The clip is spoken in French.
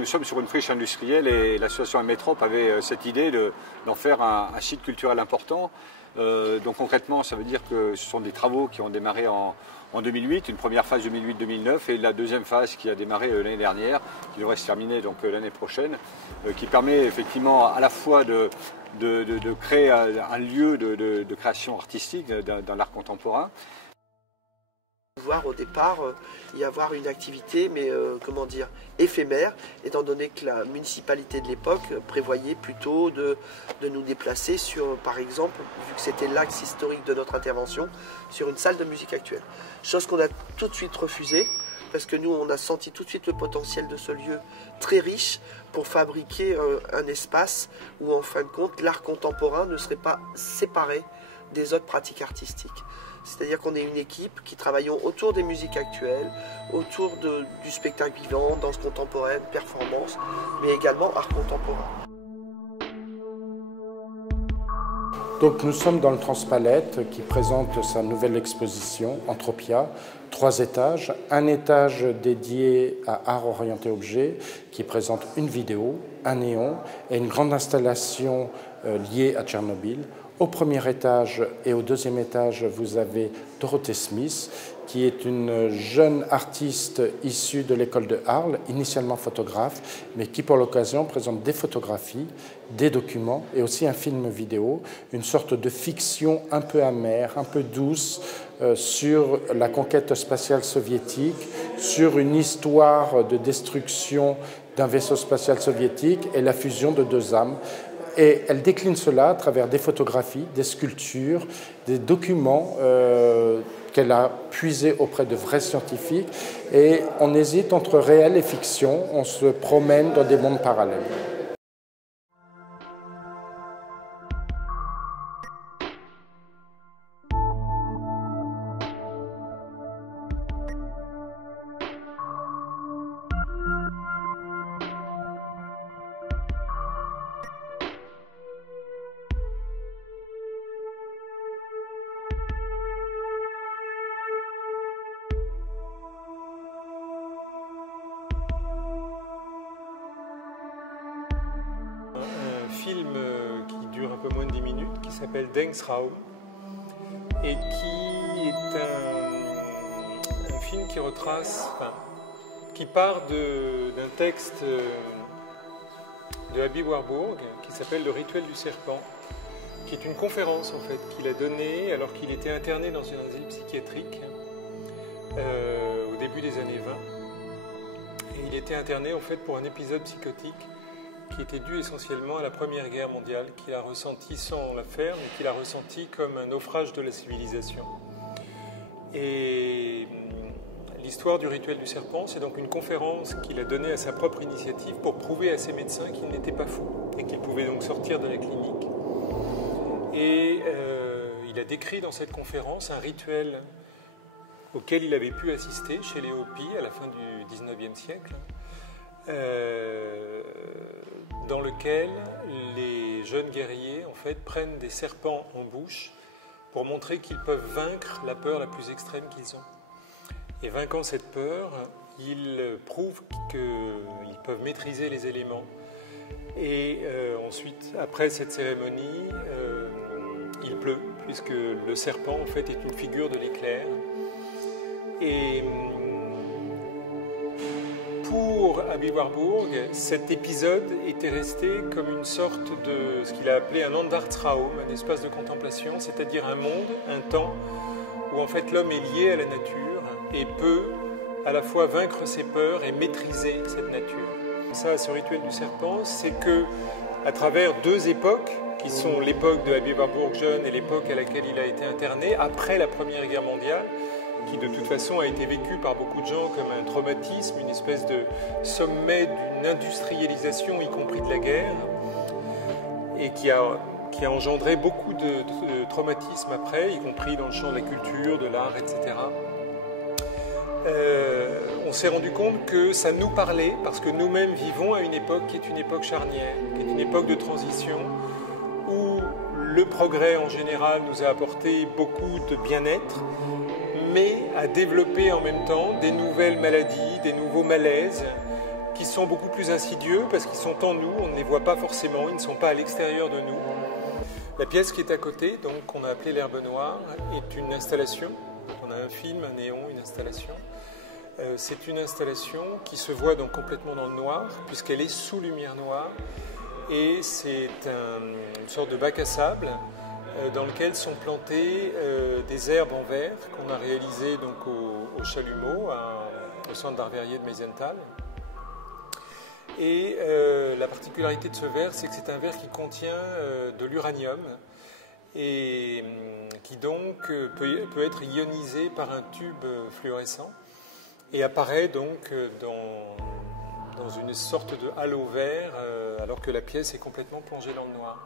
nous sommes sur une friche industrielle et l'association Amétrope avait cette idée d'en faire un site culturel important. Donc concrètement, ça veut dire que ce sont des travaux qui ont démarré en 2008, une première phase 2008-2009 et la deuxième phase qui a démarré l'année dernière, qui devrait se terminer donc l'année prochaine, qui permet effectivement à la fois de créer un lieu de création artistique dans l'art contemporain. Voir au départ y avoir une activité, mais comment dire, éphémère, étant donné que la municipalité de l'époque prévoyait plutôt de nous déplacer sur, par exemple, vu que c'était l'axe historique de notre intervention, sur une salle de musique actuelle. Chose qu'on a tout de suite refusée, parce que nous, on a senti tout de suite le potentiel de ce lieu très riche pour fabriquer un espace où, en fin de compte, l'art contemporain ne serait pas séparé des autres pratiques artistiques. C'est-à-dire qu'on est une équipe qui travaillons autour des musiques actuelles, autour du spectacle vivant, danse contemporaine, performance, mais également art contemporain. Donc nous sommes dans le Transpalette qui présente sa nouvelle exposition, Entropia, 3 étages. Un étage dédié à art orienté objet qui présente une vidéo, un néon et une grande installation liée à Tchernobyl. Au premier étage et au deuxième étage, vous avez Dorothée Smith, qui est une jeune artiste issue de l'école de Arles, initialement photographe, mais qui pour l'occasion présente des photographies, des documents et aussi un film vidéo, une sorte de fiction un peu amère, un peu douce sur la conquête spatiale soviétique, sur une histoire de destruction d'un vaisseau spatial soviétique et la fusion de 2 âmes. Et elle décline cela à travers des photographies, des sculptures, des documents qu'elle a puisés auprès de vrais scientifiques. Et on hésite entre réel et fiction, on se promène dans des mondes parallèles. Film qui dure un peu moins de 10 minutes, qui s'appelle Denkstraum, et qui est un film qui retrace, qui part d'un texte de Aby Warburg qui s'appelle Le rituel du serpent, qui est une conférence en fait qu'il a donnée alors qu'il était interné dans une asile psychiatrique au début des années 20. Et il était interné en fait pour un épisode psychotique qui était dû essentiellement à la Première Guerre mondiale, qu'il a ressenti sans la faire, mais qu'il a ressenti comme un naufrage de la civilisation. Et l'histoire du rituel du serpent, c'est donc une conférence qu'il a donnée à sa propre initiative pour prouver à ses médecins qu'il n'était pas fou et qu'il pouvait donc sortir de la clinique. Et il a décrit dans cette conférence un rituel auquel il avait pu assister chez les Hopis à la fin du XIXe siècle, dans lequel les jeunes guerriers en fait, prennent des serpents en bouche pour montrer qu'ils peuvent vaincre la peur la plus extrême qu'ils ont. Et vainquant cette peur, ils prouvent qu'ils peuvent maîtriser les éléments. Et ensuite, après cette cérémonie, il pleut, puisque le serpent en fait, est une figure de l'éclair. Et pour Aby Warburg, cet épisode était resté comme une sorte de ce qu'il a appelé un Andachtstraum, un espace de contemplation, c'est-à-dire un monde, un temps où en fait l'homme est lié à la nature et peut à la fois vaincre ses peurs et maîtriser cette nature. Ça, ce rituel du serpent, c'est que à travers 2 époques, qui sont l'époque de Aby Warburg jeune et l'époque à laquelle il a été interné, après la Première Guerre mondiale, qui de toute façon a été vécu par beaucoup de gens comme un traumatisme, une espèce de sommet d'une industrialisation, y compris de la guerre, et qui a engendré beaucoup de traumatismes après, y compris dans le champ de la culture, de l'art, etc. On s'est rendu compte que ça nous parlait, parce que nous-mêmes vivons à une époque qui est une époque charnière, qui est une époque de transition, où le progrès en général nous a apporté beaucoup de bien-être, mais à développer en même temps des nouvelles maladies, des nouveaux malaises qui sont beaucoup plus insidieux parce qu'ils sont en nous, on ne les voit pas forcément, ils ne sont pas à l'extérieur de nous. La pièce qui est à côté, donc qu'on a appelée l'herbe noire, est une installation. Donc on a un film, un néon, une installation. C'est une installation qui se voit donc complètement dans le noir, puisqu'elle est sous lumière noire. Et c'est une sorte de bac à sable dans lequel sont plantées des herbes en verre qu'on a réalisées donc au Chalumeau, au centre d'art verrier de Meisenthal. Et la particularité de ce verre, c'est que c'est un verre qui contient de l'uranium et qui donc peut être ionisé par un tube fluorescent et apparaît donc dans une sorte de halo vert alors que la pièce est complètement plongée dans le noir.